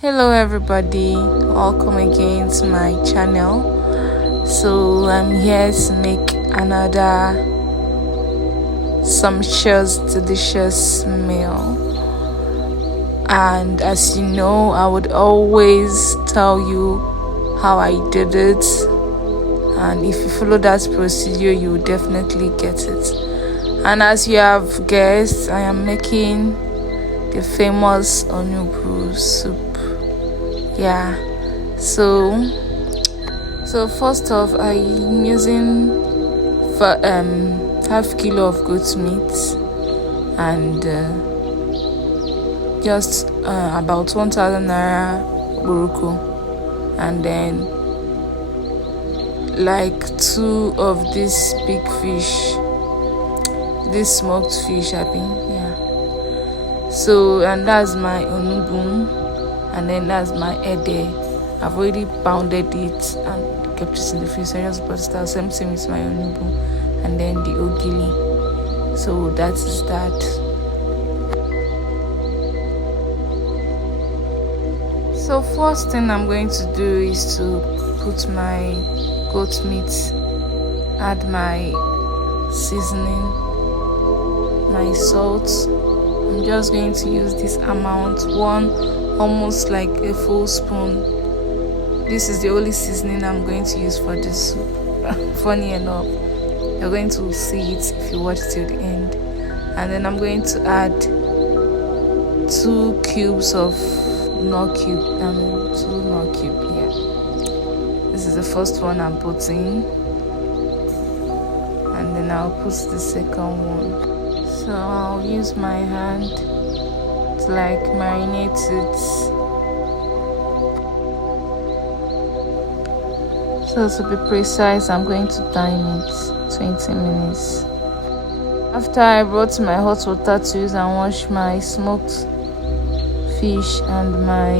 Hello everybody, welcome again to my channel. So I'm here to make another sumptuous delicious meal, and as you know, I would always tell you how I did it, and if you follow that procedure you will definitely get it. And as you have guessed, I am making the famous Onugbu soup. Yeah, so first off, I'm using for half kilo of goat meat and just about 1,000 naira buruku, and then like two of this big fish, this smoked fish. Yeah. So, and that's my onugbu, and then that's my ede. I've already pounded it and kept it in the fridge, so I just brought it out. Same thing with my onugbu, and then the ogili. So that is that. So first thing I'm going to do is to put my goat meat, add my seasoning, my salt. I'm just going to use this amount, almost like a full spoon. This is the only seasoning I'm going to use for this soup. Funny enough, you're going to see it if you watch till the end. And then I'm going to add 2 cubes of nut cube. Yeah. This is the first one I'm putting, and then I'll put the second one. So I'll use my hand to like marinate it. So to be precise, I'm going to time it 20 minutes. After I brought my hot water to use and wash my smoked fish and my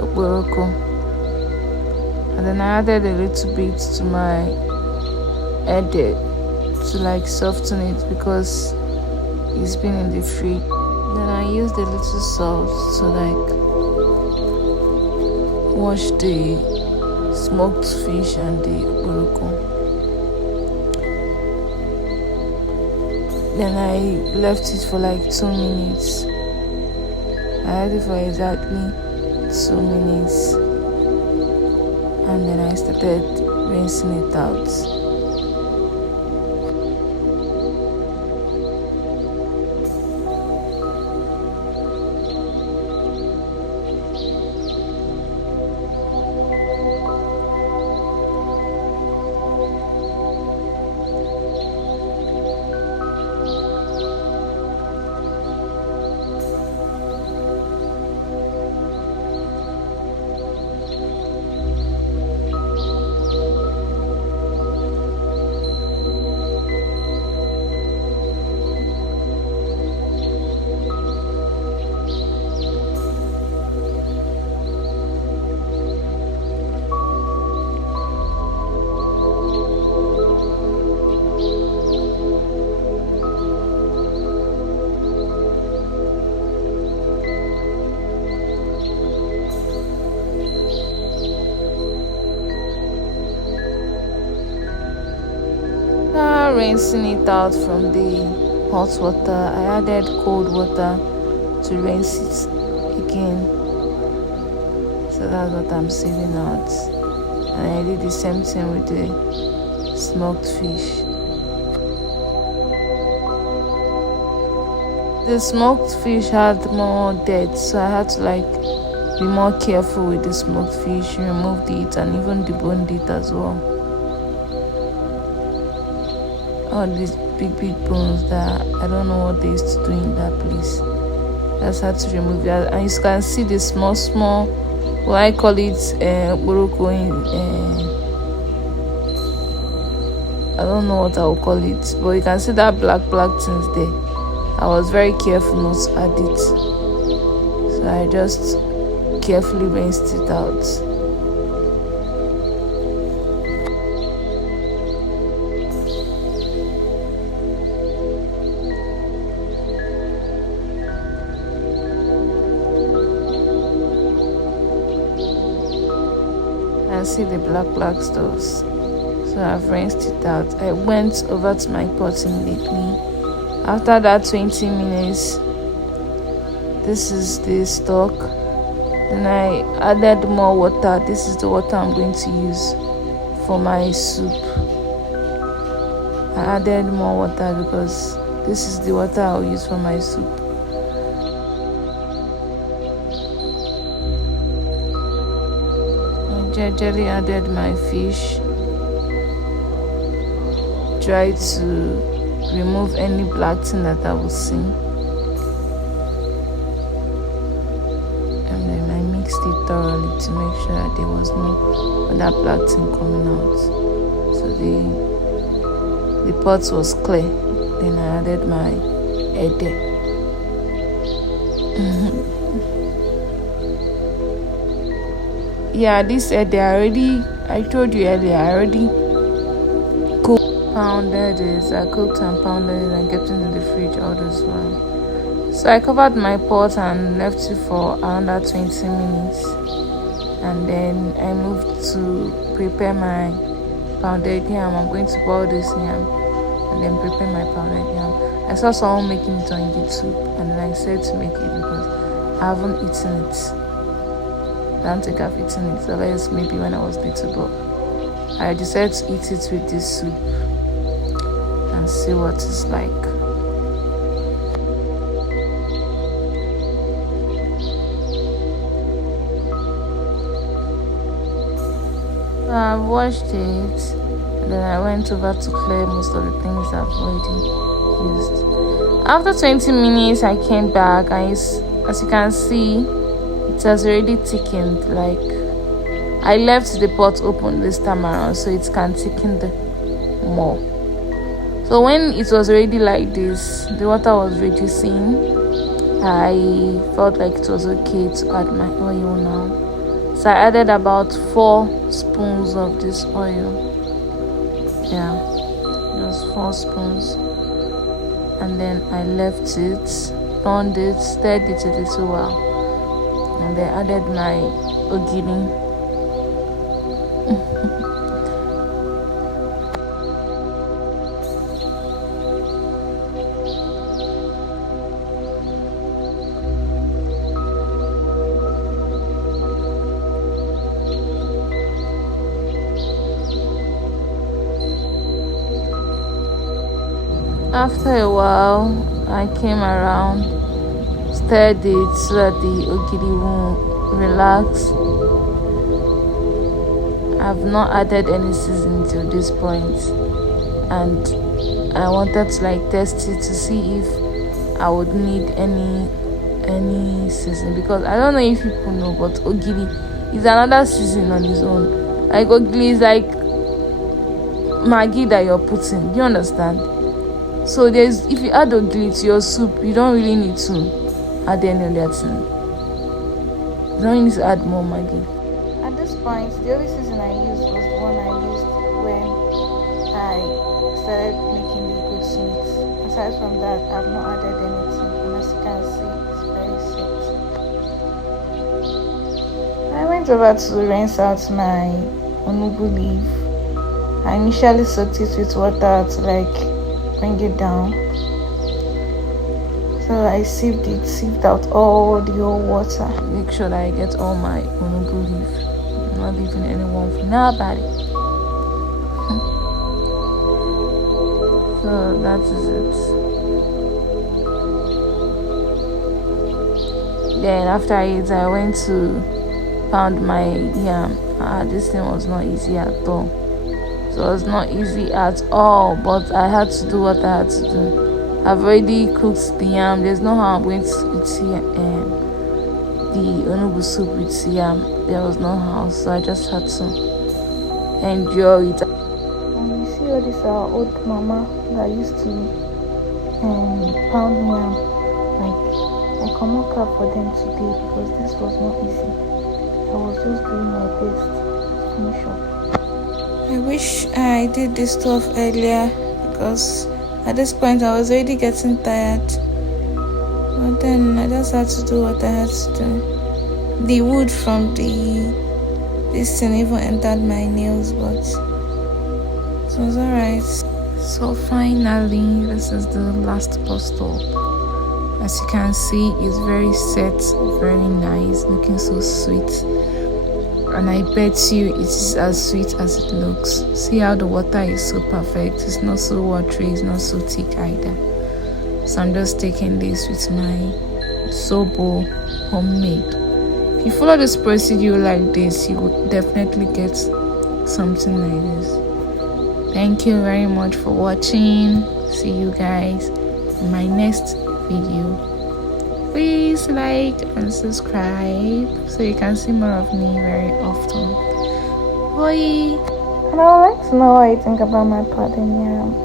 okporoko, and then I added a little bit to my ede to like soften it because it's been in the fridge. Then I used a little salt to like wash the smoked fish and the okporoko. Then I left it for like 2 minutes. I had it for exactly 2 minutes, and then I started rinsing it out. Rinsing it out from the hot water, I added cold water to rinse it again. So that's what I'm saving out. And I did the same thing with the smoked fish. The smoked fish had more dead, so I had to like be more careful with the smoked fish. Removed it and even deboned it as well. All these big bones that I don't know what they used to do in that place. Just had to remove it, and you can see the small, what I call it, boroko. I don't know what I will call it, but you can see that black things there. I was very careful not to add it, so I just carefully rinsed it out. can see the black stuffs. So I've rinsed it out. I went over to my pot immediately. After that 20 minutes, this is the stock. Then I added more water. This is the water I'm going to use for my soup. I added more water because this is the water I'll use for my soup. I gradually added my fish. Try to remove any black thing that I will see. And then I mixed it thoroughly to make sure that there was no other black thing coming out. So the pot was clear. Then I added my egg. Yeah, this egg I told you earlier, I already pounded it. I cooked and pounded it and kept it in the fridge all this while. So I covered my pot and left it for another 20 minutes. And then I moved to prepare my pounded yam. I'm going to boil this yam and then prepare my pounded yam. I saw someone making it on YouTube and I said to make it because I haven't eaten it. I don't think I've eaten it, otherwise maybe when I was little, but I decided to eat it with this soup and see what it's like. So I washed it and then I went over to clear most of the things I've already used. After 20 minutes I came back and as you can see, it has already thickened. Like, I left the pot open this time around so it can thicken more. So when it was already like this, the water was reducing, I felt like it was okay to add my oil now. So I added about 4 spoons of this oil. Yeah, just 4 spoons. And then I left it, turned it, stirred it a little while. And then added my ogiri. After a while, I came around, stirred it so that the ogiri will relax. I've not added any seasoning till this point, and I wanted to test it to see if I would need any seasoning, because I don't know if people know, but ogiri is another seasoning on its own. Like, ogiri is like Maggi that you're putting. Do you understand? So if you add ogiri to your soup, you don't really need to add any other thing. You don't need to add more Maggi. At this point, the only season I used was the one I used when I started making the goat's meat. Aside from that, I've not added anything, and as you can see, it's very soft. I went over to rinse out my Onugbu leaf. I initially soaked it with water to bring it down. So I sieved out all the old water. Make sure that I get all my Onugbu leaf. I'm not leaving anyone for nobody. So that is it. Then after I went to pound my yam. This thing was not easy at all. So it was not easy at all, but I had to do what I had to do. I've already cooked the yam. There's no how I'm going to eat the Onugbu soup with yam. There was no how, so I just had to enjoy it. And you see all this our old mama that used to pound yam. I come up for them today because this was not easy. I was just doing my best to finish up. I wish I did this stuff earlier, because at this point I was already getting tired. But then I just had to do what I had to do. The wood from the This thing even entered my nails, but it was alright. So finally, this is the last bus stop. As you can see, it's very set, very nice, looking so sweet. And I bet you it is as sweet as it looks. See how the water is so perfect. It's not so watery, it's not so thick either. So I'm just taking this with my Sobo homemade. If you follow this procedure like this, you will definitely get something like this. Thank you very much for watching. See you guys in my next video. Please like and subscribe so you can see more of me very often. Bye. And I would like to know what you think about my pattern. Yeah.